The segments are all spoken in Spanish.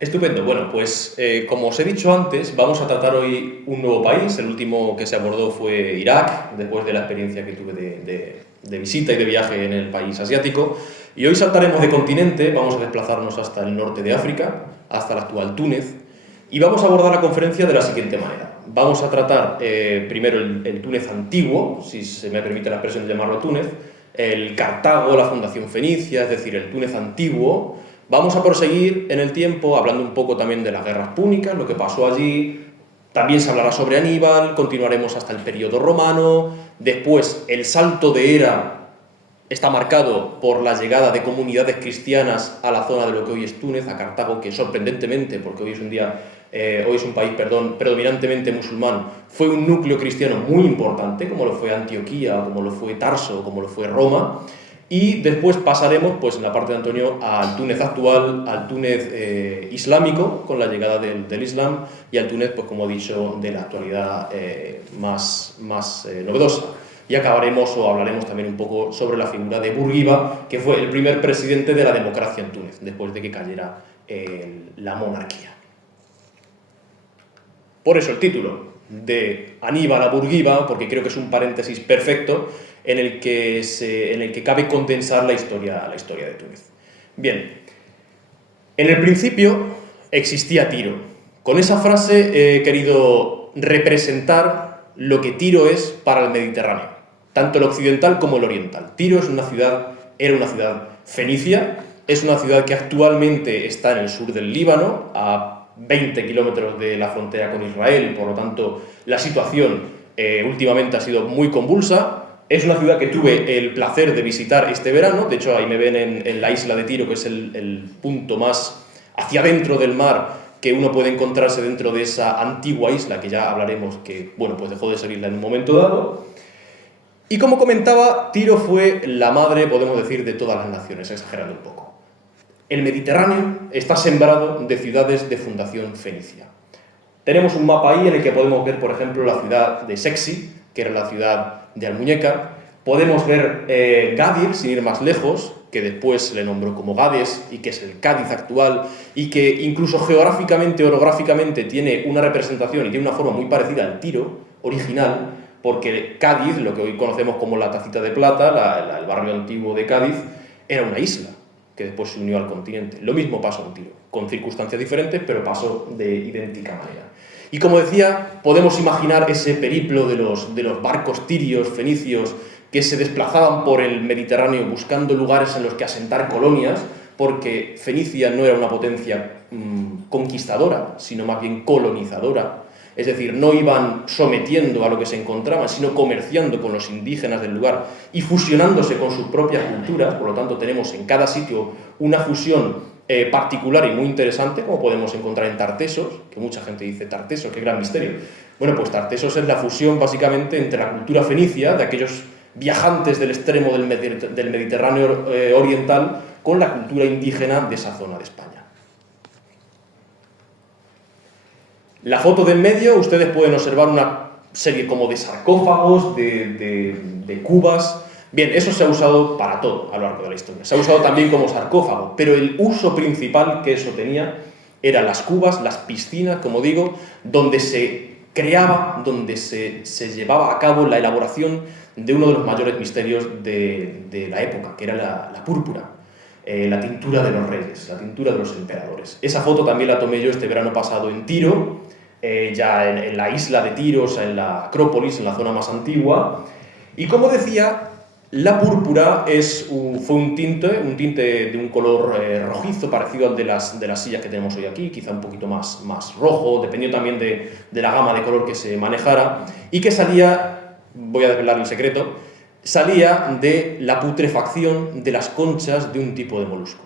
Estupendo. Bueno, pues como os he dicho antes, vamos a tratar hoy un nuevo país. El último que se abordó fue Irak, después de la experiencia que tuve de visita y de viaje en el país asiático. Y hoy saltaremos de continente, vamos a desplazarnos hasta el norte de África, hasta la actual Túnez, y vamos a abordar la conferencia de la siguiente manera. Vamos a tratar primero el Túnez antiguo, si se me permite la expresión de llamarlo Túnez, el Cartago, la fundación fenicia, es decir, el Túnez antiguo. Vamos a proseguir en el tiempo hablando un poco también de las guerras púnicas, lo que pasó allí. También se hablará sobre Aníbal, continuaremos hasta el periodo romano. Después, el salto de era está marcado por la llegada de comunidades cristianas a la zona de lo que hoy es Túnez, a Cartago, que sorprendentemente, porque hoy es un país predominantemente musulmán, fue un núcleo cristiano muy importante, como lo fue Antioquía, como lo fue Tarso, como lo fue Roma. Y después pasaremos, pues en la parte de Antonio, al Túnez actual, al Túnez islámico, con la llegada del Islam, y al Túnez, pues como he dicho, de la actualidad más novedosa. Y acabaremos o hablaremos también un poco sobre la figura de Bourguiba, que fue el primer presidente de la democracia en Túnez, después de que cayera la monarquía. Por eso el título, de Aníbal a Bourguiba, porque creo que es un paréntesis perfecto en el que cabe condensar la historia de Túnez. Bien, en el principio existía Tiro. Con esa frase he querido representar lo que Tiro es para el Mediterráneo, tanto el occidental como el oriental. Tiro era una ciudad fenicia, es una ciudad que actualmente está en el sur del Líbano, a 20 kilómetros de la frontera con Israel, por lo tanto la situación últimamente ha sido muy convulsa. Es una ciudad que tuve el placer de visitar este verano, de hecho ahí me ven en la isla de Tiro, que es el punto más hacia adentro del mar que uno puede encontrarse dentro de esa antigua isla, que ya hablaremos que, bueno, pues dejó de ser isla en un momento dado. Y como comentaba, Tiro fue la madre, podemos decir, de todas las naciones, exagerando un poco. El Mediterráneo está sembrado de ciudades de fundación fenicia. Tenemos un mapa ahí en el que podemos ver, por ejemplo, la ciudad de Sexi, que era la ciudad de Almuñécar. Podemos ver Gadir, sin ir más lejos, que después se le nombró como Gades y que es el Cádiz actual, y que incluso geográficamente, orográficamente, tiene una representación y tiene una forma muy parecida al Tiro original, porque Cádiz, lo que hoy conocemos como la Tacita de Plata, el barrio antiguo de Cádiz, era una isla que después se unió al continente. Lo mismo pasó en Tiro, con circunstancias diferentes, pero pasó de idéntica manera. Y como decía, podemos imaginar ese periplo de los barcos tirios, fenicios, que se desplazaban por el Mediterráneo buscando lugares en los que asentar colonias, porque Fenicia no era una potencia conquistadora, sino más bien colonizadora. Es decir, no iban sometiendo a lo que se encontraban, sino comerciando con los indígenas del lugar y fusionándose con sus propias culturas. Por lo tanto, tenemos en cada sitio una fusión particular y muy interesante, como podemos encontrar en Tartesos, que mucha gente dice Tartesos, qué gran misterio. Bueno, pues Tartesos es la fusión básicamente entre la cultura fenicia, de aquellos viajantes del extremo del Mediterráneo oriental, con la cultura indígena de esa zona de España. La foto de en medio, ustedes pueden observar una serie como de sarcófagos, de cubas. Bien, eso se ha usado para todo a lo largo de la historia. Se ha usado también como sarcófago, pero el uso principal que eso tenía eran las cubas, las piscinas, como digo, donde se creaba, donde se llevaba a cabo la elaboración de uno de los mayores misterios de la época, que era la púrpura. La tintura de los reyes, la tintura de los emperadores. Esa foto también la tomé yo este verano pasado en Tiro, ya en la isla de Tiro, o sea, en la Acrópolis, en la zona más antigua. Y como decía, la púrpura fue un tinte de un color rojizo, parecido al de las sillas que tenemos hoy aquí, quizá un poquito más rojo, dependiendo también de la gama de color que se manejara, y que salía, voy a desvelar el secreto, salía de la putrefacción de las conchas de un tipo de molusco,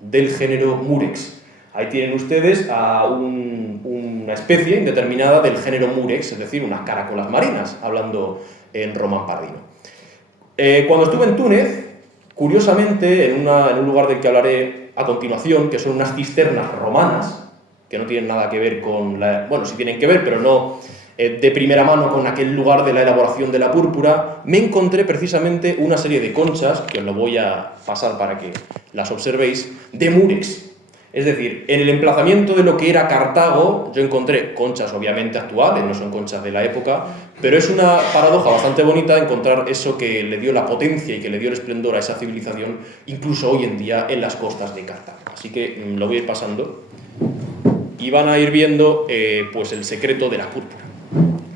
del género Murex. Ahí tienen ustedes a una especie indeterminada del género Murex, es decir, unas caracolas marinas, hablando en román pardino. Cuando estuve en Túnez, curiosamente, en un lugar del que hablaré a continuación, que son unas cisternas romanas, que no tienen nada que ver con bueno, sí tienen que ver, pero no de primera mano con aquel lugar de la elaboración de la púrpura, me encontré precisamente una serie de conchas, que os lo voy a pasar para que las observéis, de Murex. Es decir, en el emplazamiento de lo que era Cartago, yo encontré conchas obviamente actuales, no son conchas de la época, pero es una paradoja bastante bonita encontrar eso que le dio la potencia y que le dio el esplendor a esa civilización, incluso hoy en día en las costas de Cartago. Así que lo voy a ir pasando y van a ir viendo pues el secreto de la púrpura.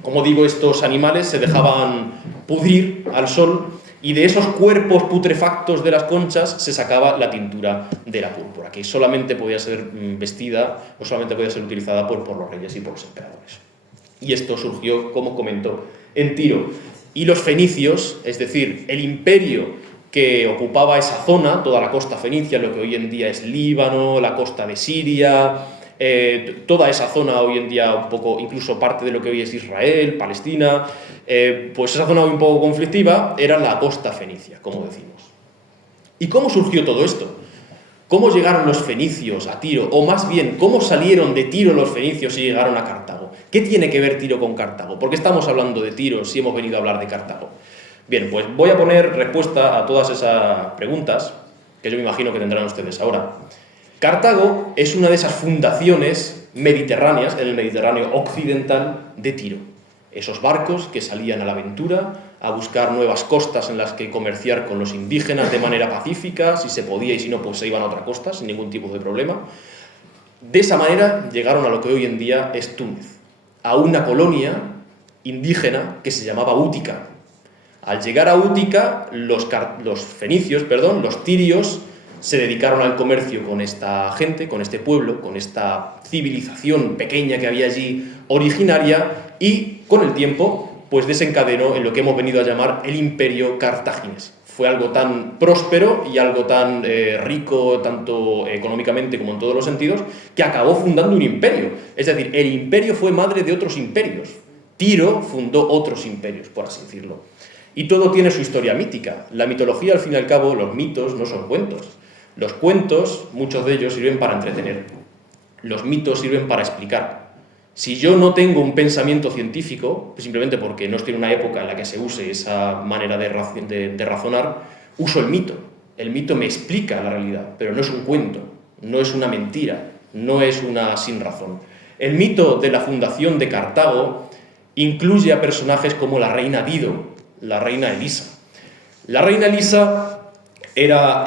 Como digo, estos animales se dejaban pudrir al sol y de esos cuerpos putrefactos de las conchas se sacaba la tintura de la púrpura, que solamente podía ser vestida o solamente podía ser utilizada por los reyes y por los emperadores. Y esto surgió, como comento, en Tiro. Y los fenicios, es decir, el imperio que ocupaba esa zona, toda la costa fenicia, lo que hoy en día es Líbano, la costa de Siria, toda esa zona hoy en día un poco, incluso parte de lo que hoy es Israel, Palestina, pues esa zona un poco conflictiva era la costa fenicia, como decimos. ¿Y cómo surgió todo esto? ¿Cómo llegaron los fenicios a Tiro? O más bien, ¿cómo salieron de Tiro los fenicios y llegaron a Cartago? ¿Qué tiene que ver Tiro con Cartago? ¿Por qué estamos hablando de Tiro si hemos venido a hablar de Cartago? Bien, pues voy a poner respuesta a todas esas preguntas que yo me imagino que tendrán ustedes ahora. Cartago es una de esas fundaciones mediterráneas, en el Mediterráneo occidental, de Tiro. Esos barcos que salían a la aventura, a buscar nuevas costas en las que comerciar con los indígenas de manera pacífica, si se podía y si no, pues se iban a otra costa sin ningún tipo de problema. De esa manera llegaron a lo que hoy en día es Túnez, a una colonia indígena que se llamaba Útica. Al llegar a Útica, los fenicios, los tirios, se dedicaron al comercio con esta gente, con este pueblo, con esta civilización pequeña que había allí, originaria, y con el tiempo pues desencadenó en lo que hemos venido a llamar el Imperio Cartaginés. Fue algo tan próspero y algo tan rico, tanto económicamente como en todos los sentidos, que acabó fundando un imperio. Es decir, el imperio fue madre de otros imperios. Tiro fundó otros imperios, por así decirlo. Y todo tiene su historia mítica. La mitología, al fin y al cabo, los mitos no son cuentos. Los cuentos, muchos de ellos, sirven para entretener. Los mitos sirven para explicar. Si yo no tengo un pensamiento científico, simplemente porque no estoy en una época en la que se use esa manera de razonar, uso el mito. El mito me explica la realidad, pero no es un cuento, no es una mentira, no es una sin razón. El mito de la fundación de Cartago incluye a personajes como la reina Dido, la reina Elisa. La reina Elisa era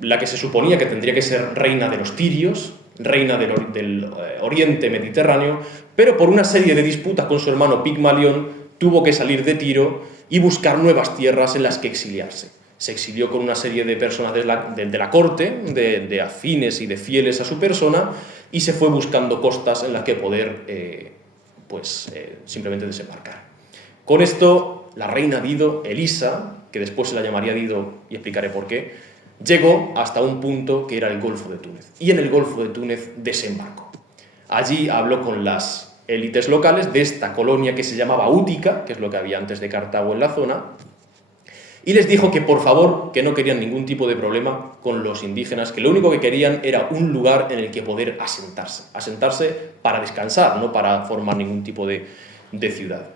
la que se suponía que tendría que ser reina de los tirios, reina del oriente mediterráneo, pero por una serie de disputas con su hermano Pigmalión tuvo que salir de Tiro y buscar nuevas tierras en las que exiliarse. Se exilió con una serie de personas de la corte, de afines y de fieles a su persona, y se fue buscando costas en las que poder simplemente desembarcar. Con esto, la reina Dido, Elisa, que después se la llamaría Dido y explicaré por qué, llegó hasta un punto que era el Golfo de Túnez, y en el Golfo de Túnez desembarcó. Allí habló con las élites locales de esta colonia que se llamaba Útica, que es lo que había antes de Cartago en la zona, y les dijo que por favor, que no querían ningún tipo de problema con los indígenas, que lo único que querían era un lugar en el que poder asentarse para descansar, no para formar ningún tipo de ciudad.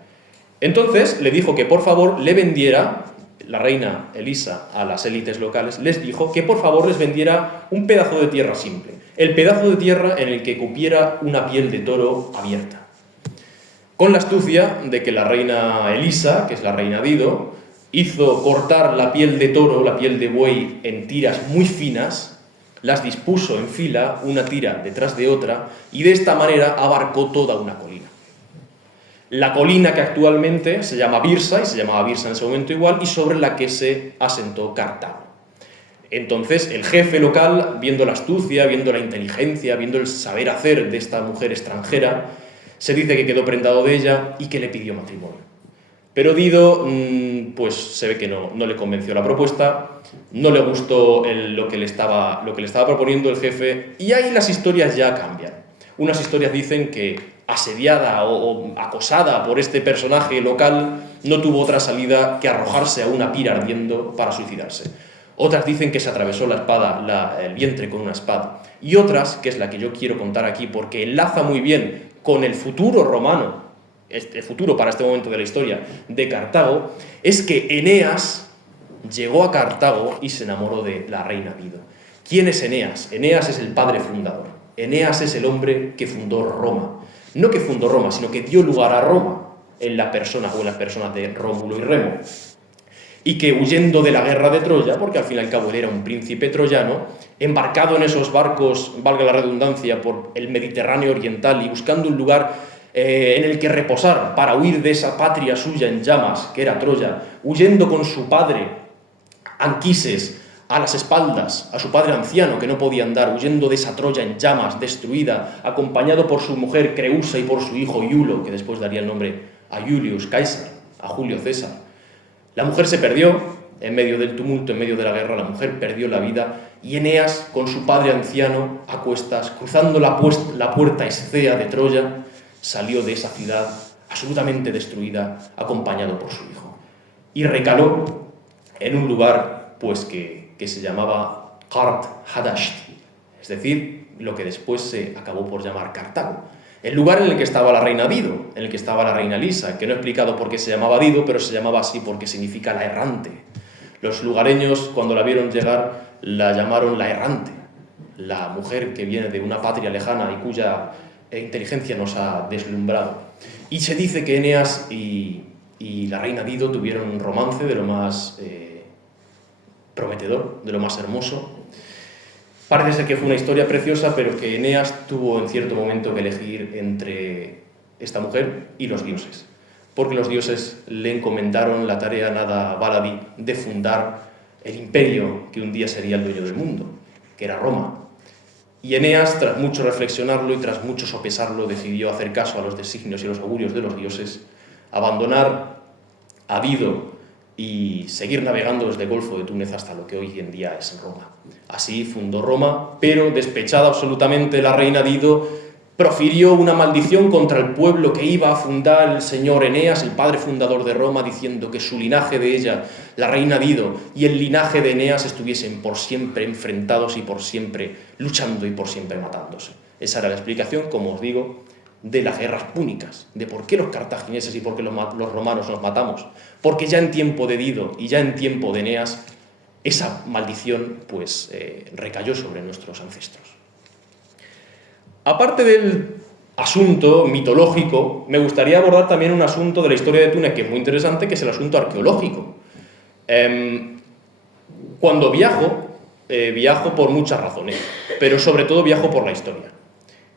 Entonces le dijo que por favor le vendiera, la reina Elisa a las élites locales, les dijo que por favor les vendiera un pedazo de tierra simple, el pedazo de tierra en el que cupiera una piel de toro abierta. Con la astucia de que la reina Elisa, que es la reina Dido, hizo cortar la piel de toro, la piel de buey, en tiras muy finas, las dispuso en fila, una tira detrás de otra, y de esta manera abarcó toda una colina. La colina que actualmente se llama Birsa, y se llamaba Birsa en ese momento igual, y sobre la que se asentó Cartago. Entonces, el jefe local, viendo la astucia, viendo la inteligencia, viendo el saber hacer de esta mujer extranjera, se dice que quedó prendado de ella y que le pidió matrimonio. Pero Dido, pues se ve que no le convenció la propuesta, no le gustó lo que le estaba proponiendo el jefe, y ahí las historias ya cambian. Unas historias dicen que, asediada o acosada por este personaje local, no tuvo otra salida que arrojarse a una pira ardiendo para suicidarse. Otras dicen que se atravesó el vientre con una espada. Y otras, que es la que yo quiero contar aquí porque enlaza muy bien con el futuro romano, el futuro para este momento de la historia, de Cartago, es que Eneas llegó a Cartago y se enamoró de la reina Dido. ¿Quién es Eneas? Eneas es el padre fundador. Eneas es el hombre que fundó Roma. No que fundó Roma, sino que dio lugar a Roma en la persona o en las personas de Rómulo y Remo. Y que huyendo de la guerra de Troya, porque al fin y al cabo él era un príncipe troyano, embarcado en esos barcos, valga la redundancia, por el Mediterráneo oriental y buscando un lugar en el que reposar para huir de esa patria suya en llamas, que era Troya, huyendo con su padre, Anquises, a las espaldas, a su padre anciano que no podía andar, huyendo de esa Troya en llamas, destruida, acompañado por su mujer Creusa y por su hijo Iulo, que después daría el nombre a Julius Caesar, a Julio César. La mujer se perdió en medio del tumulto, en medio de la guerra, la mujer perdió la vida y Eneas, con su padre anciano, a cuestas, cruzando la puerta escea de Troya, salió de esa ciudad absolutamente destruida, acompañado por su hijo. Y recaló en un lugar pues, que se llamaba Qart Hadasht, es decir, lo que después se acabó por llamar Cartago. El lugar en el que estaba la reina Dido, en el que estaba la reina Lisa, que no he explicado por qué se llamaba Dido, pero se llamaba así porque significa la errante. Los lugareños, cuando la vieron llegar, la llamaron la errante, la mujer que viene de una patria lejana y cuya inteligencia nos ha deslumbrado. Y se dice que Eneas y la reina Dido tuvieron un romance de lo más prometedor, de lo más hermoso. Parece ser que fue una historia preciosa, pero que Eneas tuvo en cierto momento que elegir entre esta mujer y los dioses, porque los dioses le encomendaron la tarea nada baladí de fundar el imperio que un día sería el dueño del mundo, que era Roma. Y Eneas, tras mucho reflexionarlo y tras mucho sopesarlo, decidió hacer caso a los designios y los augurios de los dioses, abandonar a Dido y seguir navegando desde el Golfo de Túnez hasta lo que hoy en día es Roma. Así fundó Roma, pero despechada absolutamente la reina Dido, profirió una maldición contra el pueblo que iba a fundar el señor Eneas, el padre fundador de Roma, diciendo que su linaje de ella, la reina Dido, y el linaje de Eneas estuviesen por siempre enfrentados y por siempre luchando y por siempre matándose. Esa era la explicación, como os digo, de las guerras púnicas, de por qué los cartagineses y por qué los romanos nos matamos. Porque ya en tiempo de Dido y ya en tiempo de Eneas, esa maldición pues, recayó sobre nuestros ancestros. Aparte del asunto mitológico, me gustaría abordar también un asunto de la historia de Túnez que es muy interesante, que es el asunto arqueológico. Cuando viajo por muchas razones, pero sobre todo viajo por la historia.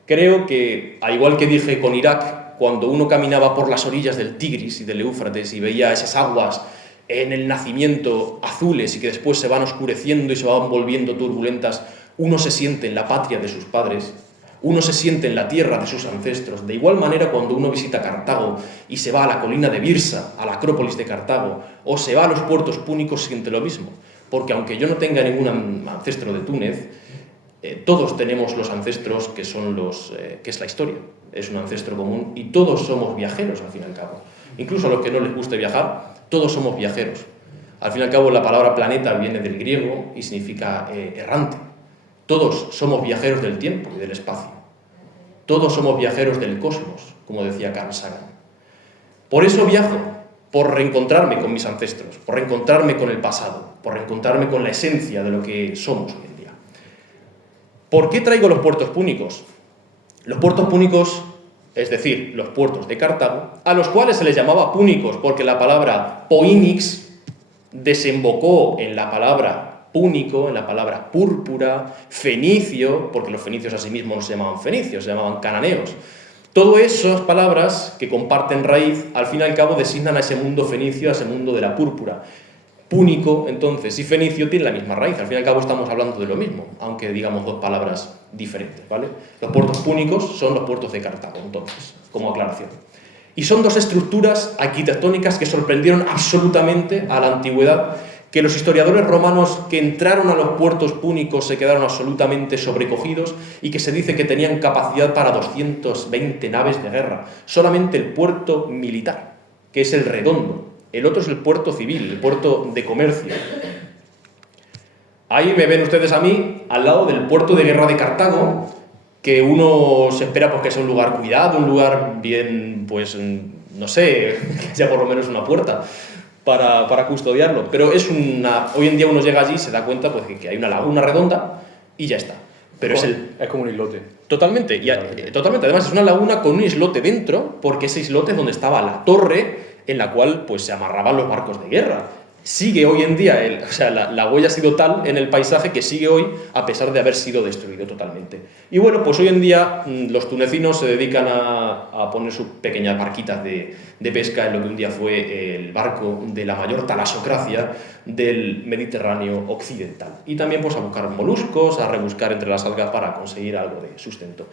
Creo que, al igual que dije con Irak, cuando uno caminaba por las orillas del Tigris y del Éufrates y veía esas aguas en el nacimiento azules y que después se van oscureciendo y se van volviendo turbulentas, uno se siente en la patria de sus padres, uno se siente en la tierra de sus ancestros. De igual manera, cuando uno visita Cartago y se va a la colina de Birsa, a la Acrópolis de Cartago, o se va a los puertos púnicos, siente lo mismo. Porque aunque yo no tenga ningún ancestro de Túnez, todos tenemos los ancestros que son que es la historia, es un ancestro común y todos somos viajeros al fin y al cabo. Incluso a los que no les guste viajar, todos somos viajeros. Al fin y al cabo la palabra planeta viene del griego y significa errante. Todos somos viajeros del tiempo y del espacio. Todos somos viajeros del cosmos, como decía Carl Sagan. Por eso viajo, por reencontrarme con mis ancestros, por reencontrarme con el pasado, por reencontrarme con la esencia de lo que somos hoy en día. ¿Por qué traigo los puertos púnicos? Los puertos púnicos, es decir, los puertos de Cartago, a los cuales se les llamaba púnicos porque la palabra poinix desembocó en la palabra púnico, en la palabra púrpura, fenicio, porque los fenicios a sí mismos no se llamaban fenicios, se llamaban cananeos. Todas esas palabras que comparten raíz, al fin y al cabo designan a ese mundo fenicio, a ese mundo de la púrpura. Púnico, entonces, y fenicio tienen la misma raíz. Al fin y al cabo estamos hablando de lo mismo, aunque digamos dos palabras diferentes, ¿vale? Los puertos púnicos son los puertos de Cartago, entonces, como aclaración. Y son dos estructuras arquitectónicas que sorprendieron absolutamente a la antigüedad, que los historiadores romanos que entraron a los puertos púnicos se quedaron absolutamente sobrecogidos y que se dice que tenían capacidad para 220 naves de guerra. Solamente el puerto militar, que es el redondo. El otro es el puerto civil, el puerto de comercio. Ahí me ven ustedes a mí, al lado del puerto de guerra de Cartago, que uno se espera porque es un lugar cuidado, un lugar bien, pues, no sé, que haya por lo menos una puerta para custodiarlo. Pero hoy en día uno llega allí y se da cuenta pues, que hay una laguna redonda y ya está. Pero es como un islote. Totalmente, totalmente. Además es una laguna con un islote dentro, porque ese islote es donde estaba la torre en la cual pues, se amarraban los barcos de guerra. Sigue hoy en día, la huella ha sido tal en el paisaje que sigue hoy a pesar de haber sido destruido totalmente. Y bueno, pues hoy en día los tunecinos se dedican a poner sus pequeñas barquitas de pesca en lo que un día fue el barco de la mayor talasocracia del Mediterráneo occidental. Y también pues a buscar moluscos, a rebuscar entre las algas para conseguir algo de sustento.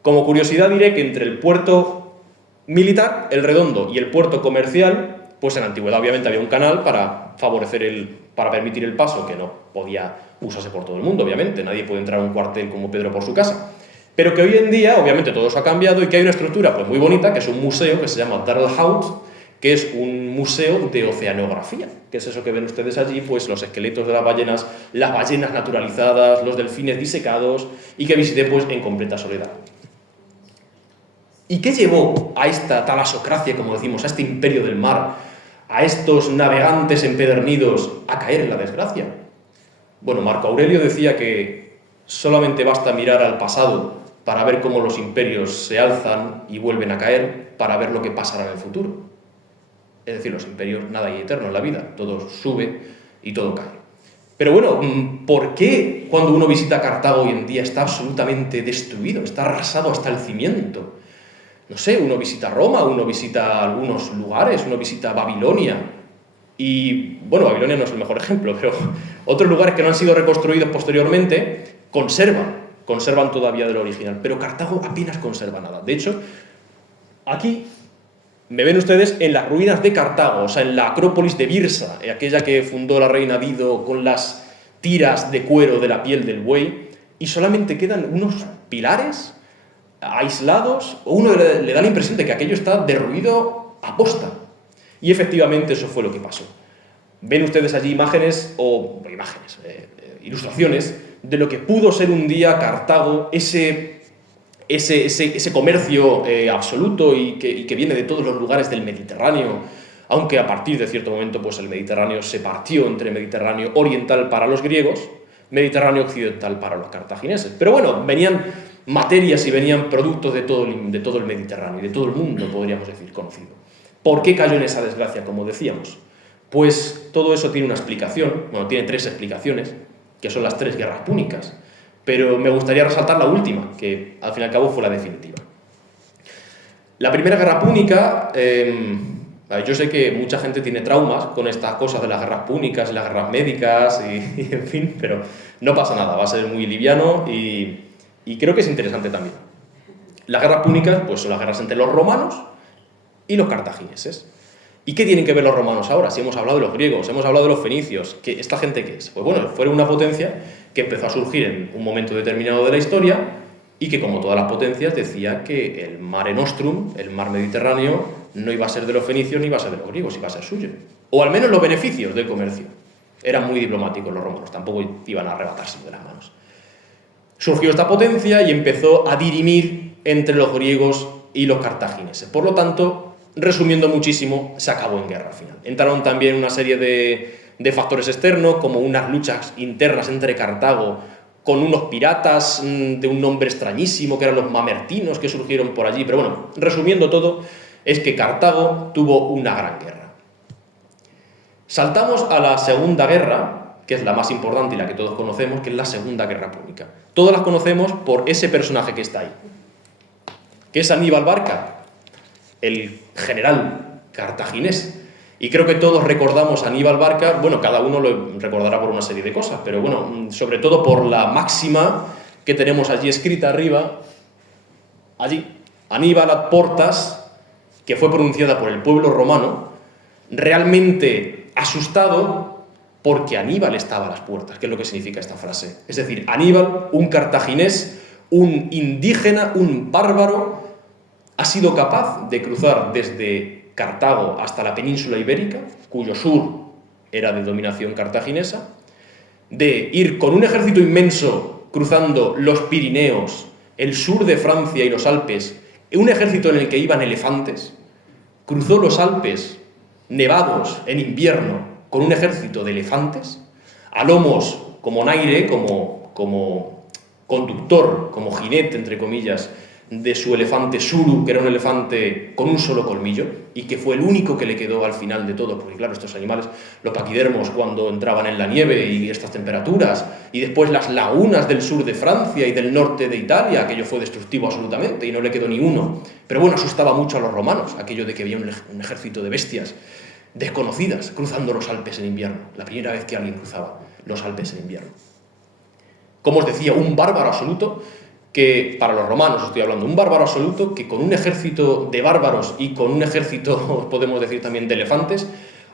Como curiosidad diré que entre el puerto militar, el Redondo, y el puerto comercial, pues en la antigüedad obviamente había un canal para para permitir el paso, que no podía usarse por todo el mundo, obviamente, nadie puede entrar a un cuartel como Pedro por su casa, pero que hoy en día, obviamente, todo eso ha cambiado y que hay una estructura pues muy bonita, que es un museo que se llama Dar el Haut, que es un museo de oceanografía, que es eso que ven ustedes allí, pues los esqueletos de las ballenas naturalizadas, los delfines disecados, y que visité pues en completa soledad. ¿Y qué llevó a esta talasocracia, como decimos, a este imperio del mar, a estos navegantes empedernidos a caer en la desgracia? Bueno, Marco Aurelio decía que solamente basta mirar al pasado para ver cómo los imperios se alzan y vuelven a caer, para ver lo que pasará en el futuro. Es decir, los imperios, nada hay eterno en la vida, todo sube y todo cae. Pero bueno, ¿por qué cuando uno visita Cartago hoy en día está absolutamente destruido, está arrasado hasta el cimiento? No sé, uno visita Roma, uno visita algunos lugares, uno visita Babilonia. Y, bueno, Babilonia no es el mejor ejemplo, pero otros lugares que no han sido reconstruidos posteriormente conservan todavía de lo original. Pero Cartago apenas conserva nada. De hecho, aquí me ven ustedes en las ruinas de Cartago, o sea, en la Acrópolis de Birsa, aquella que fundó la reina Dido con las tiras de cuero de la piel del buey, y solamente quedan unos pilares aislados, o uno le da la impresión de que aquello está derruido a posta. Y efectivamente eso fue lo que pasó. Ven ustedes allí ilustraciones de lo que pudo ser un día Cartago, ese comercio absoluto y que viene de todos los lugares del Mediterráneo, aunque a partir de cierto momento pues el Mediterráneo se partió entre Mediterráneo oriental para los griegos, Mediterráneo occidental para los cartagineses. Pero bueno, venían materias y venían productos de todo el Mediterráneo y de todo el mundo, podríamos decir, conocido. ¿Por qué cayó en esa desgracia, como decíamos? Pues todo eso tiene una explicación, tiene 3 explicaciones, que son las 3 guerras púnicas, pero me gustaría resaltar la última, que al fin y al cabo fue la definitiva. La primera guerra púnica, yo sé que mucha gente tiene traumas con estas cosas de las guerras púnicas y las guerras médicas, y en fin, pero no pasa nada, va a ser muy liviano y creo que es interesante también. Las guerras púnicas pues, son las guerras entre los romanos y los cartagineses. ¿Y qué tienen que ver los romanos ahora? Si hemos hablado de los griegos, hemos hablado de los fenicios, ¿esta gente qué es? Pues bueno, fueron una potencia que empezó a surgir en un momento determinado de la historia y que, como todas las potencias, decía que el Mare Nostrum, el mar Mediterráneo, no iba a ser de los fenicios ni iba a ser de los griegos, iba a ser suyo. O al menos los beneficios del comercio. Eran muy diplomáticos los romanos, tampoco iban a arrebatarse de las manos. Surgió esta potencia y empezó a dirimir entre los griegos y los cartagineses. Por lo tanto, resumiendo muchísimo, se acabó en guerra al final. Entraron también una serie de factores externos, como unas luchas internas entre Cartago con unos piratas de un nombre extrañísimo, que eran los mamertinos, que surgieron por allí. Pero bueno, resumiendo todo, es que Cartago tuvo una gran guerra. Saltamos a la Segunda Guerra, que es la más importante y la que todos conocemos, que es la Segunda Guerra Púnica. Todos las conocemos por ese personaje que está ahí, que es Aníbal Barca, el general cartaginés. Y creo que todos recordamos a Aníbal Barca, bueno, cada uno lo recordará por una serie de cosas, pero bueno, sobre todo por la máxima que tenemos allí escrita arriba, allí, Aníbal ad portas, que fue pronunciada por el pueblo romano, realmente asustado porque Aníbal estaba a las puertas, que es lo que significa esta frase. Es decir, Aníbal, un cartaginés, un indígena, un bárbaro, ha sido capaz de cruzar desde Cartago hasta la península ibérica, cuyo sur era de dominación cartaginesa, de ir con un ejército inmenso cruzando los Pirineos, el sur de Francia y los Alpes, un ejército en el que iban elefantes, cruzó los Alpes nevados en invierno con un ejército de elefantes, a lomos como Naire, como como conductor, como jinete, entre comillas, de su elefante Suru, que era un elefante con un solo colmillo, y que fue el único que le quedó al final de todo, porque claro, estos animales, los paquidermos, cuando entraban en la nieve y estas temperaturas, y después las lagunas del sur de Francia y del norte de Italia, aquello fue destructivo absolutamente, y no le quedó ni uno. Pero bueno, asustaba mucho a los romanos, aquello de que había un ejército de bestias desconocidas cruzando los Alpes en invierno, la primera vez que alguien cruzaba los Alpes en invierno. Como os decía, un bárbaro absoluto, que para los romanos estoy hablando, un bárbaro absoluto que con un ejército de bárbaros y con un ejército, podemos decir también, de elefantes,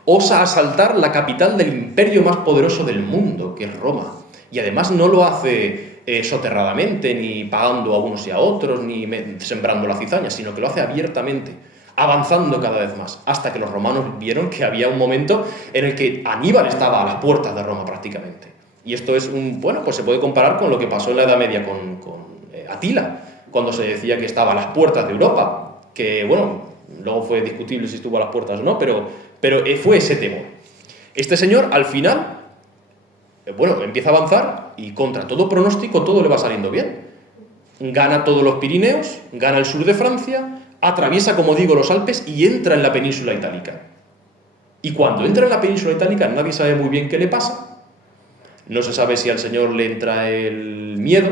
osa asaltar la capital del imperio más poderoso del mundo, que es Roma. Y además no lo hace soterradamente, ni pagando a unos y a otros, ni sembrando la cizaña, sino que lo hace abiertamente, avanzando cada vez más, hasta que los romanos vieron que había un momento en el que Aníbal estaba a las puertas de Roma prácticamente. Y esto es pues se puede comparar con lo que pasó en la Edad Media con Atila, cuando se decía que estaba a las puertas de Europa, que bueno, luego fue discutible si estuvo a las puertas o no, pero fue ese temor. Este señor, al final, empieza a avanzar y contra todo pronóstico todo le va saliendo bien. Gana todos los Pirineos, gana el sur de Francia, atraviesa, como digo, los Alpes y entra en la península itálica. Y cuando entra en la península itálica nadie sabe muy bien qué le pasa. No se sabe si al señor le entra el miedo,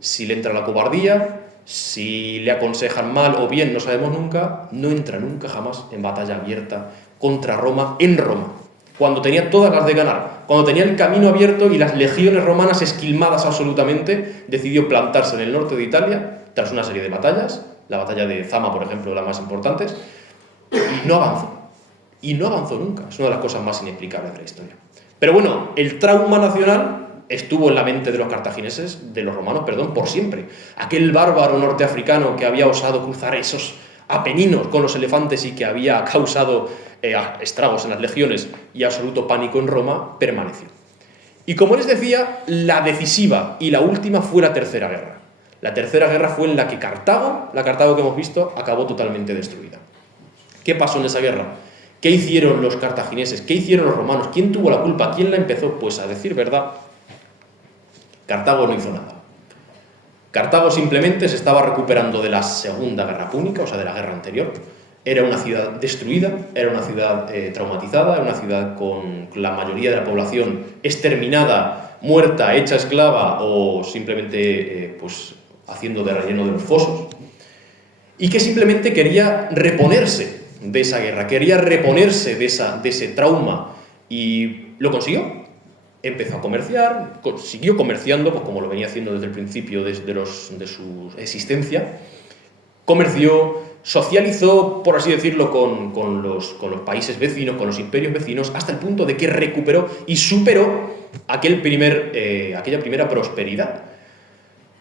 si le entra la cobardía, si le aconsejan mal o bien, no sabemos nunca. No entra nunca jamás en batalla abierta contra Roma, en Roma, cuando tenía todas las de ganar, cuando tenía el camino abierto y las legiones romanas esquilmadas absolutamente, decidió plantarse en el norte de Italia tras una serie de batallas, la batalla de Zama, por ejemplo, las más importantes, y no avanzó. Y no avanzó nunca. Es una de las cosas más inexplicables de la historia. Pero bueno, el trauma nacional estuvo en la mente de los cartagineses, de los romanos, perdón, por siempre. Aquel bárbaro norteafricano que había osado cruzar esos Apeninos con los elefantes y que había causado estragos en las legiones y absoluto pánico en Roma, permaneció. Y como les decía, la decisiva y la última fue la Tercera Guerra. La Tercera Guerra fue en la que Cartago, la Cartago que hemos visto, acabó totalmente destruida. ¿Qué pasó en esa guerra? ¿Qué hicieron los cartagineses? ¿Qué hicieron los romanos? ¿Quién tuvo la culpa? ¿Quién la empezó? Pues a decir verdad, Cartago no hizo nada. Cartago simplemente se estaba recuperando de la Segunda Guerra Púnica, o sea, de la guerra anterior. Era una ciudad destruida, era una ciudad traumatizada, era una ciudad con la mayoría de la población exterminada, muerta, hecha esclava o simplemente haciendo de relleno de los fosos. Y que simplemente quería reponerse de esa guerra, quería reponerse de ese trauma y lo consiguió. Empezó a comerciar, siguió comerciando, pues como lo venía haciendo desde el principio de su existencia. Comerció, socializó, por así decirlo, con los países vecinos, con los imperios vecinos, hasta el punto de que recuperó y superó aquella primera prosperidad.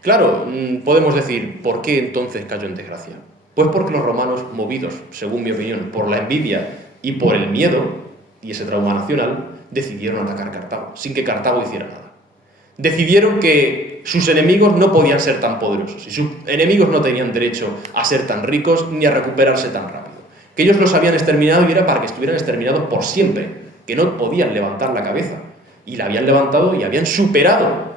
Claro, podemos decir, ¿por qué entonces cayó en desgracia? Pues porque los romanos, movidos, según mi opinión, por la envidia y por el miedo y ese trauma nacional, decidieron atacar Cartago, sin que Cartago hiciera nada. Decidieron que sus enemigos no podían ser tan poderosos y sus enemigos no tenían derecho a ser tan ricos ni a recuperarse tan rápido. Que ellos los habían exterminado y era para que estuvieran exterminados por siempre, que no podían levantar la cabeza. Y la habían levantado y habían superado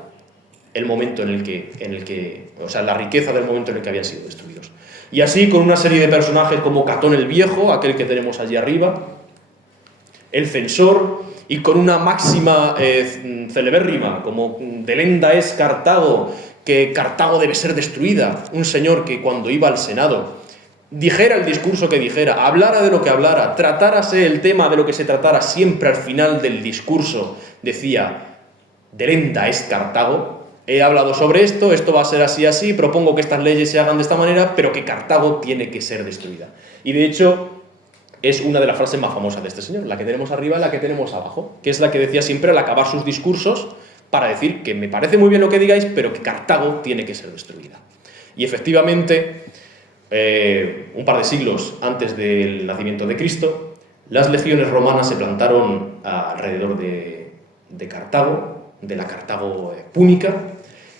el momento en el que, o sea, la riqueza del momento en el que habían sido destruidos. Y así, con una serie de personajes como Catón el Viejo, aquel que tenemos allí arriba, el censor, y con una máxima celebérrima, como delenda es Cartago, que Cartago debe ser destruida. Un señor que cuando iba al Senado dijera el discurso que dijera, hablara de lo que hablara, tratárase el tema de lo que se tratara, siempre al final del discurso decía, delenda es Cartago, he hablado sobre esto, esto va a ser así, así, propongo que estas leyes se hagan de esta manera, pero que Cartago tiene que ser destruida. Y de hecho es una de las frases más famosas de este señor, la que tenemos arriba y la que tenemos abajo, que es la que decía siempre al acabar sus discursos para decir que me parece muy bien lo que digáis, pero que Cartago tiene que ser destruida. Y efectivamente, un par de siglos antes del nacimiento de Cristo, las legiones romanas se plantaron alrededor de Cartago, de la Cartago púnica,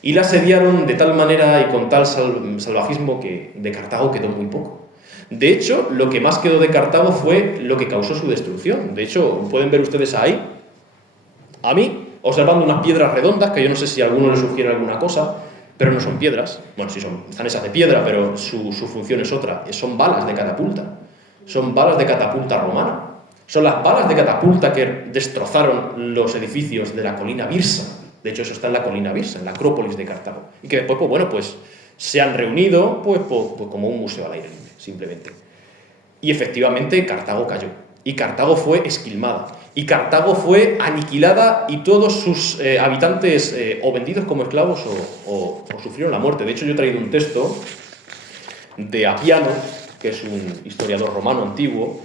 y la asediaron de tal manera y con tal salvajismo que de Cartago quedó muy poco. De hecho, lo que más quedó de Cartago fue lo que causó su destrucción. De hecho, pueden ver ustedes ahí a mí, observando unas piedras redondas, que yo no sé si a alguno le sugiere alguna cosa, pero no son piedras. Bueno, sí están hechas de piedra, pero su función es otra. Son balas de catapulta. Son balas de catapulta romana. Son las balas de catapulta que destrozaron los edificios de la colina Birsa. De hecho, eso está en la colina Birsa, en la Acrópolis de Cartago. Y que después, pues bueno, pues se han reunido pues como un museo al aire libre, simplemente. Y efectivamente, Cartago cayó. Y Cartago fue esquilmada. Y Cartago fue aniquilada y todos sus habitantes o vendidos como esclavos o sufrieron la muerte. De hecho, yo he traído un texto de Apiano, que es un historiador romano antiguo,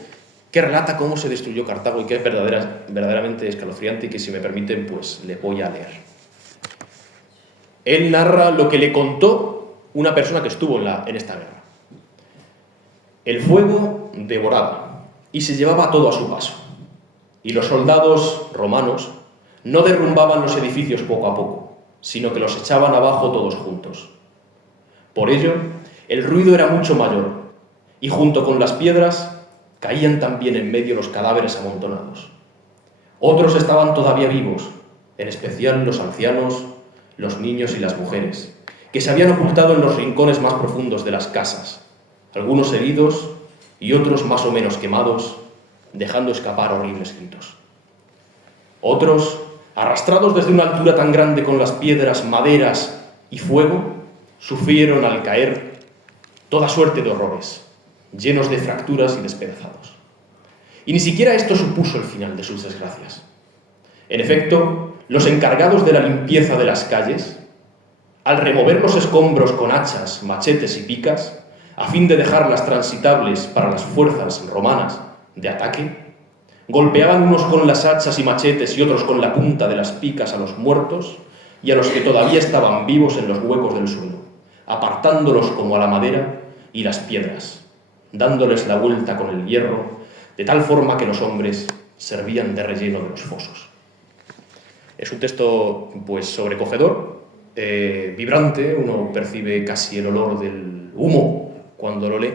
que relata cómo se destruyó Cartago y que es verdaderamente escalofriante y que, si me permiten, pues le voy a leer. Él narra lo que le contó una persona que estuvo en esta guerra. El fuego devoraba y se llevaba todo a su paso. Y los soldados romanos no derrumbaban los edificios poco a poco, sino que los echaban abajo todos juntos. Por ello, el ruido era mucho mayor, y junto con las piedras caían también en medio los cadáveres amontonados. Otros estaban todavía vivos, en especial los ancianos, los niños y las mujeres, que se habían ocultado en los rincones más profundos de las casas, algunos heridos y otros más o menos quemados, dejando escapar horribles gritos. Otros, arrastrados desde una altura tan grande con las piedras, maderas y fuego, sufrieron al caer toda suerte de horrores, llenos de fracturas y despedazados. Y ni siquiera esto supuso el final de sus desgracias. En efecto, los encargados de la limpieza de las calles, al remover los escombros con hachas, machetes y picas, a fin de dejarlas transitables para las fuerzas romanas de ataque, golpeaban unos con las hachas y machetes y otros con la punta de las picas a los muertos y a los que todavía estaban vivos en los huecos del suelo, apartándolos como a la madera y las piedras, dándoles la vuelta con el hierro, de tal forma que los hombres servían de relleno de los fosos. Es un texto, pues, sobrecogedor, vibrante, uno percibe casi el olor del humo cuando lo lee,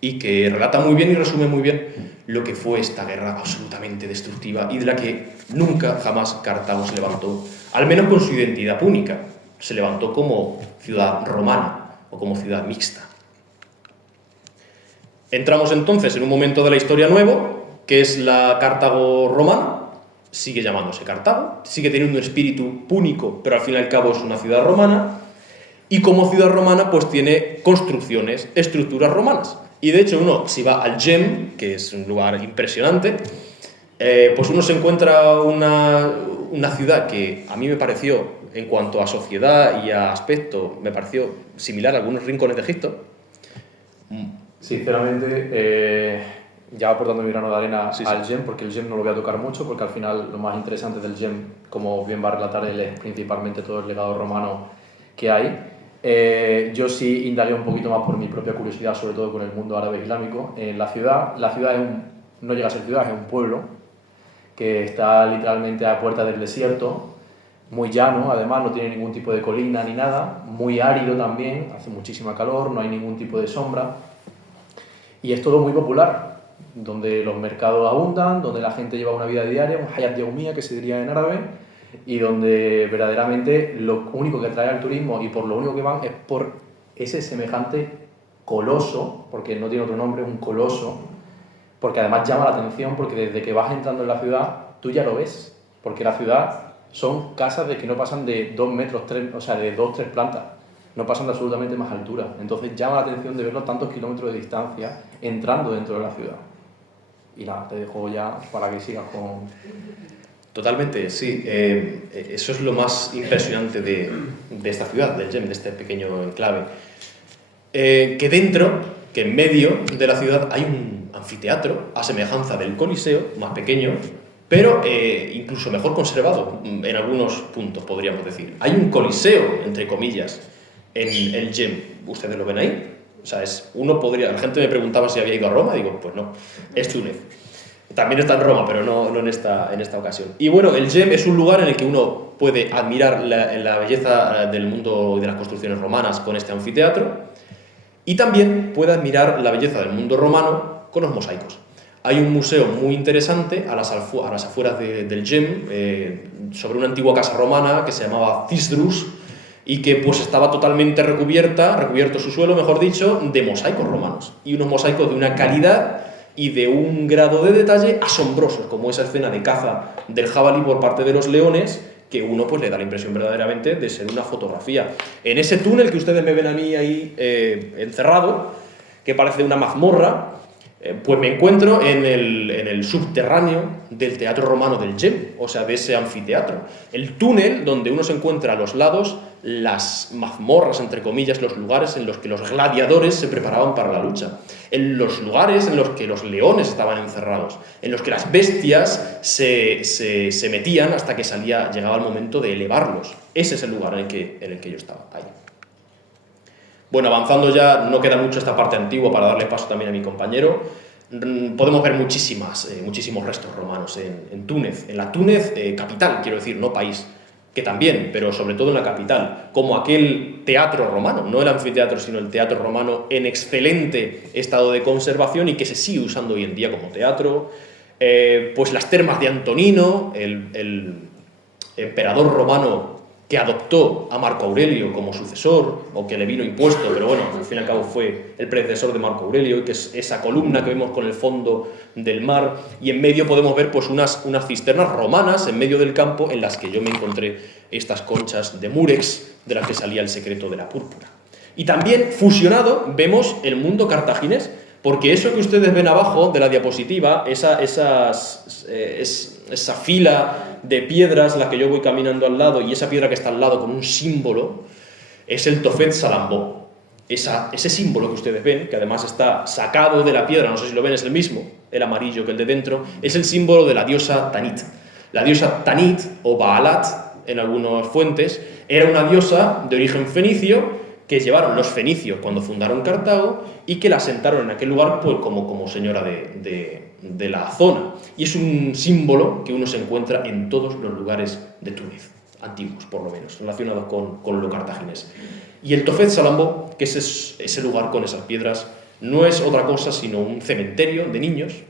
y que relata muy bien y resume muy bien lo que fue esta guerra absolutamente destructiva y de la que nunca, jamás Cartago se levantó, al menos con su identidad púnica. Se levantó como ciudad romana o como ciudad mixta. Entramos entonces en un momento de la historia nuevo, que es la Cartago romana. Sigue llamándose Cartago, sigue teniendo un espíritu púnico, pero al fin y al cabo es una ciudad romana. Y como ciudad romana, pues tiene construcciones, estructuras romanas. Y de hecho uno, si va al Gem, que es un lugar impresionante, pues uno se encuentra una ciudad que a mí me pareció, en cuanto a sociedad y a aspecto, me pareció similar a algunos rincones de Egipto. Sinceramente, ya aportando mi grano de arena al Sí. Gem, porque el Gem no lo voy a tocar mucho, porque al final lo más interesante del Gem, como bien va a relatar él, es principalmente todo el legado romano que hay. Yo sí indagué un poquito más por mi propia curiosidad, sobre todo con el mundo árabe islámico. La ciudad no llega a ser ciudad, es un pueblo que está literalmente a puerta del desierto, muy llano, además no tiene ningún tipo de colina ni nada, muy árido también, hace muchísima calor, no hay ningún tipo de sombra, y es todo muy popular, donde los mercados abundan, donde la gente lleva una vida diaria, un hayat yaumía que se diría en árabe, y donde verdaderamente lo único que atrae al turismo y por lo único que van es por ese semejante coloso, porque no tiene otro nombre, un coloso, porque además llama la atención porque desde que vas entrando en la ciudad tú ya lo ves, porque la ciudad son casas de que no pasan de 2 metros, 3, o sea, de 2-3 plantas, no pasan de absolutamente más altura, entonces llama la atención de verlo a tantos kilómetros de distancia entrando dentro de la ciudad. Y nada, te dejo ya para que sigas con... Totalmente, sí. Eso es lo más impresionante de esta ciudad, del Gem, de este pequeño enclave. Que en medio de la ciudad hay un anfiteatro, a semejanza del Coliseo, más pequeño, pero incluso mejor conservado en algunos puntos, podríamos decir. Hay un Coliseo, entre comillas, en el Gem. ¿Ustedes lo ven ahí? O sea, la gente me preguntaba si había ido a Roma, digo, pues no, es Túnez. También está en Roma, pero no en esta ocasión. Y bueno, el Gem es un lugar en el que uno puede admirar la belleza del mundo de las construcciones romanas con este anfiteatro y también puede admirar la belleza del mundo romano con los mosaicos. hay un museo muy interesante a las afueras del Gem, sobre una antigua casa romana que se llamaba Cisdrus, y que pues estaba totalmente recubierto su suelo, mejor dicho, de mosaicos romanos, y unos mosaicos de una calidad y de un grado de detalle asombrosos, como esa escena de caza del jabalí por parte de los leones, que uno pues le da la impresión verdaderamente de ser una fotografía. En ese túnel que ustedes me ven a mí ahí encerrado, que parece una mazmorra, pues me encuentro en el subterráneo del Teatro Romano del Gem, o sea, de ese anfiteatro. El túnel donde uno se encuentra a los lados las mazmorras, entre comillas, los lugares en los que los gladiadores se preparaban para la lucha, en los lugares en los que los leones estaban encerrados, en los que las bestias se metían hasta que llegaba el momento de elevarlos. Ese es el lugar en el que yo estaba, ahí. Bueno, avanzando ya, no queda mucho esta parte antigua para darle paso también a mi compañero. Podemos ver muchísimos restos romanos en Túnez, en la Túnez capital, quiero decir, no país, que también, pero sobre todo en la capital, como aquel teatro romano, no el anfiteatro, sino el teatro romano en excelente estado de conservación y que se sigue usando hoy en día como teatro. Pues las termas de Antonino, el emperador romano que adoptó a Marco Aurelio como sucesor, o que le vino impuesto, pero bueno, al fin y al cabo fue el predecesor de Marco Aurelio, que es esa columna que vemos con el fondo del mar, y en medio podemos ver pues unas cisternas romanas en medio del campo en las que yo me encontré estas conchas de Murex, de las que salía el secreto de la púrpura. Y también fusionado vemos el mundo cartaginés, porque eso que ustedes ven abajo de la diapositiva, esa fila de piedras, la que yo voy caminando al lado, y esa piedra que está al lado con un símbolo, es el Tophet Salambó. Ese símbolo que ustedes ven, que además está sacado de la piedra, no sé si lo ven, es el mismo, el amarillo que el de dentro, es el símbolo de la diosa Tanit. La diosa Tanit, o Baalat, en algunas fuentes, era una diosa de origen fenicio, que llevaron los fenicios cuando fundaron Cartago y que la asentaron en aquel lugar pues, como señora de la zona. Y es un símbolo que uno se encuentra en todos los lugares de Túnez, antiguos por lo menos, relacionados con lo cartaginés. Y el Tophet Salambó, que es ese lugar con esas piedras, no es otra cosa sino un cementerio de niños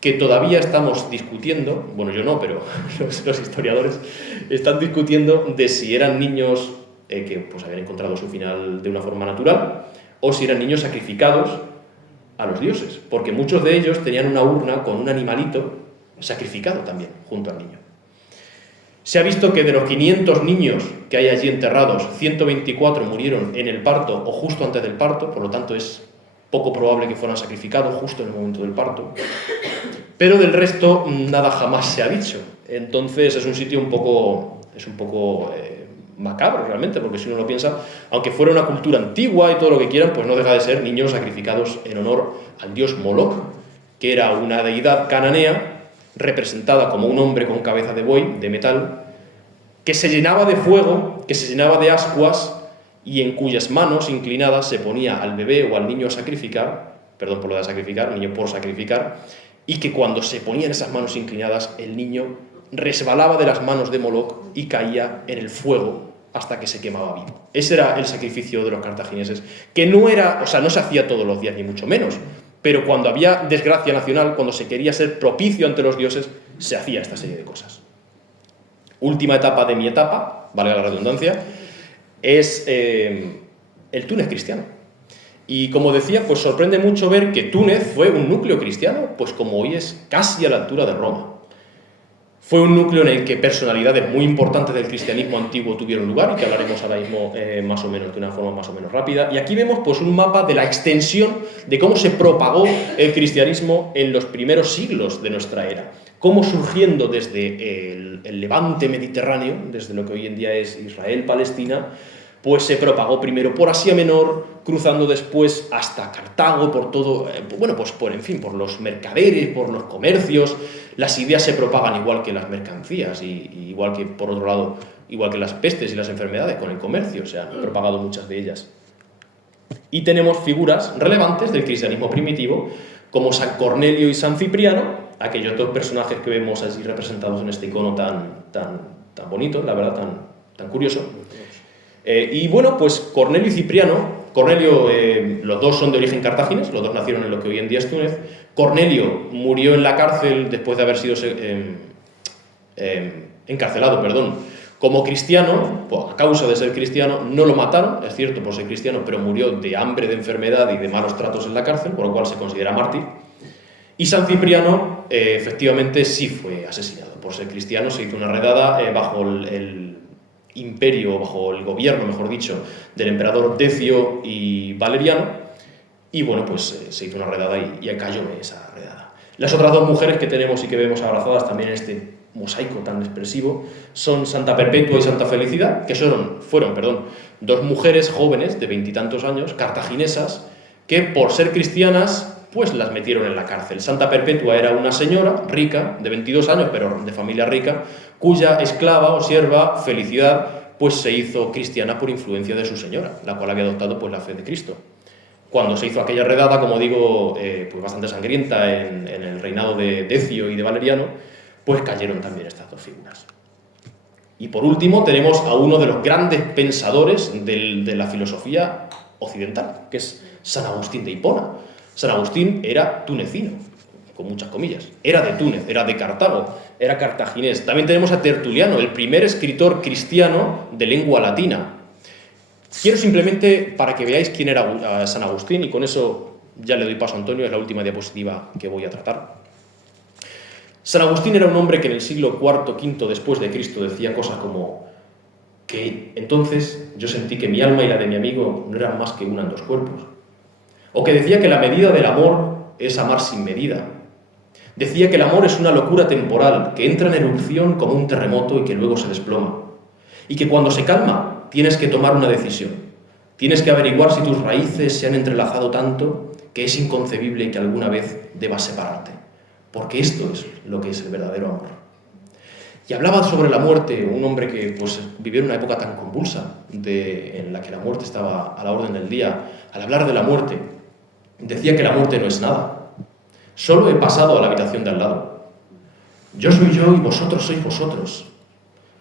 que todavía estamos discutiendo, bueno yo no, pero los historiadores están discutiendo de si eran niños que pues habían encontrado su final de una forma natural, o si eran niños sacrificados a los dioses, porque muchos de ellos tenían una urna con un animalito sacrificado también, junto al niño. Se ha visto que de los 500 niños que hay allí enterrados, 124 murieron en el parto o justo antes del parto, por lo tanto es poco probable que fueran sacrificados justo en el momento del parto. Pero del resto nada jamás se ha dicho. Entonces es un sitio un poco macabro realmente, porque si uno lo piensa, aunque fuera una cultura antigua y todo lo que quieran, pues no deja de ser niños sacrificados en honor al dios Moloch, que era una deidad cananea representada como un hombre con cabeza de buey, de metal, que se llenaba de fuego, que se llenaba de ascuas y en cuyas manos inclinadas se ponía al bebé o al niño a sacrificar, perdón por lo de sacrificar, niño por sacrificar, y que cuando se ponían esas manos inclinadas, el niño resbalaba de las manos de Moloch y caía en el fuego hasta que se quemaba vivo. Ese era el sacrificio de los cartagineses, que no se hacía todos los días, ni mucho menos, pero cuando había desgracia nacional, cuando se quería ser propicio ante los dioses, se hacía esta serie de cosas. Última etapa de mi etapa, valga la redundancia, es el Túnez cristiano. Y como decía, pues sorprende mucho ver que Túnez fue un núcleo cristiano, pues como hoy es casi a la altura de Roma. Fue un núcleo en el que personalidades muy importantes del cristianismo antiguo tuvieron lugar y que hablaremos ahora mismo más o menos de una forma más o menos rápida. Y aquí vemos pues un mapa de la extensión de cómo se propagó el cristianismo en los primeros siglos de nuestra era. Cómo surgiendo desde el levante mediterráneo, desde lo que hoy en día es Israel, Palestina, pues se propagó primero por Asia Menor, cruzando después hasta Cartago, por todo, pues por los mercaderes, por los comercios. Las ideas se propagan igual que las mercancías, y igual que, por otro lado, igual que las pestes y las enfermedades con el comercio, se han propagado muchas de ellas. Y tenemos figuras relevantes del cristianismo primitivo, como San Cornelio y San Cipriano, aquellos dos personajes que vemos allí representados en este icono tan bonito, la verdad, tan curioso. Y bueno, pues Cornelio y Cipriano Cornelio, los dos son de origen cartaginés, los dos nacieron en lo que hoy en día es Túnez. Cornelio murió en la cárcel después de haber sido encarcelado, como cristiano, pues, a causa de ser cristiano. No lo mataron, es cierto, por ser cristiano, pero murió de hambre, de enfermedad y de malos tratos en la cárcel, por lo cual se considera mártir. Y San Cipriano, efectivamente, sí fue asesinado. Por ser cristiano se hizo una redada bajo el imperio, bajo el gobierno, mejor dicho, del emperador Decio y Valeriano, y bueno, pues se hizo una redada y cayó esa redada. Las otras dos mujeres que tenemos y que vemos abrazadas también en este mosaico tan expresivo son Santa Perpetua y Santa Felicidad, que fueron dos mujeres jóvenes de 20 y tantos años, cartaginesas, que por ser cristianas pues las metieron en la cárcel. Santa Perpetua era una señora rica, de 22 años, pero de familia rica, cuya esclava o sierva, Felicidad, pues se hizo cristiana por influencia de su señora, la cual había adoptado pues la fe de Cristo. Cuando se hizo aquella redada, como digo, pues bastante sangrienta en el reinado de Decio y de Valeriano, pues cayeron también estas dos figuras. Y por último tenemos a uno de los grandes pensadores de la filosofía occidental, que es San Agustín de Hipona. San Agustín era tunecino, con muchas comillas. Era de Túnez, era de Cartago, era cartaginés. También tenemos a Tertuliano, el primer escritor cristiano de lengua latina. Quiero simplemente, para que veáis quién era San Agustín, y con eso ya le doy paso a Antonio, es la última diapositiva que voy a tratar. San Agustín era un hombre que en el siglo IV, V después de Cristo decía cosas como que entonces yo sentí que mi alma y la de mi amigo no eran más que una en dos cuerpos. O que decía que la medida del amor es amar sin medida. Decía que el amor es una locura temporal, que entra en erupción como un terremoto y que luego se desploma. Y que cuando se calma, tienes que tomar una decisión. Tienes que averiguar si tus raíces se han entrelazado tanto que es inconcebible que alguna vez debas separarte. Porque esto es lo que es el verdadero amor. Y hablaba sobre la muerte, un hombre que pues, vivió en una época tan convulsa, en la que la muerte estaba a la orden del día. Al hablar de la muerte, decía que la muerte no es nada. Solo he pasado a la habitación de al lado. Yo soy yo y vosotros sois vosotros.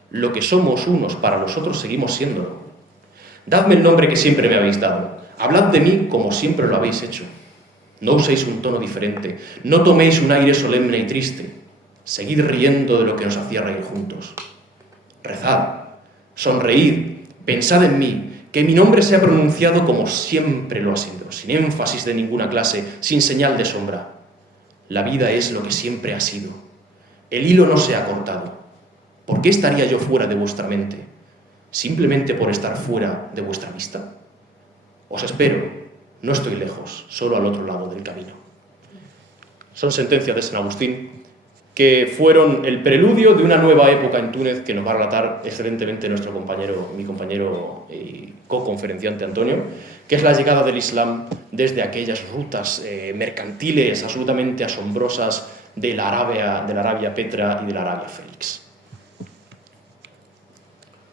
Lo que somos unos para los otros seguimos siéndolo. Dadme el nombre que siempre me habéis dado. Hablad de mí como siempre lo habéis hecho. No uséis un tono diferente. No toméis un aire solemne y triste. Seguid riendo de lo que nos hacía reír juntos. Rezad, sonreíd, pensad en mí, que mi nombre sea pronunciado como siempre lo ha sido, sin énfasis de ninguna clase, sin señal de sombra. La vida es lo que siempre ha sido. El hilo no se ha cortado. ¿Por qué estaría yo fuera de vuestra mente? ¿Simplemente por estar fuera de vuestra vista? Os espero, no estoy lejos, solo al otro lado del camino. Son sentencias de San Agustín que fueron el preludio de una nueva época en Túnez que nos va a relatar excelentemente mi compañero y co-conferenciante Antonio, que es la llegada del Islam desde aquellas rutas mercantiles absolutamente asombrosas de la Arabia Petra y de la Arabia Félix.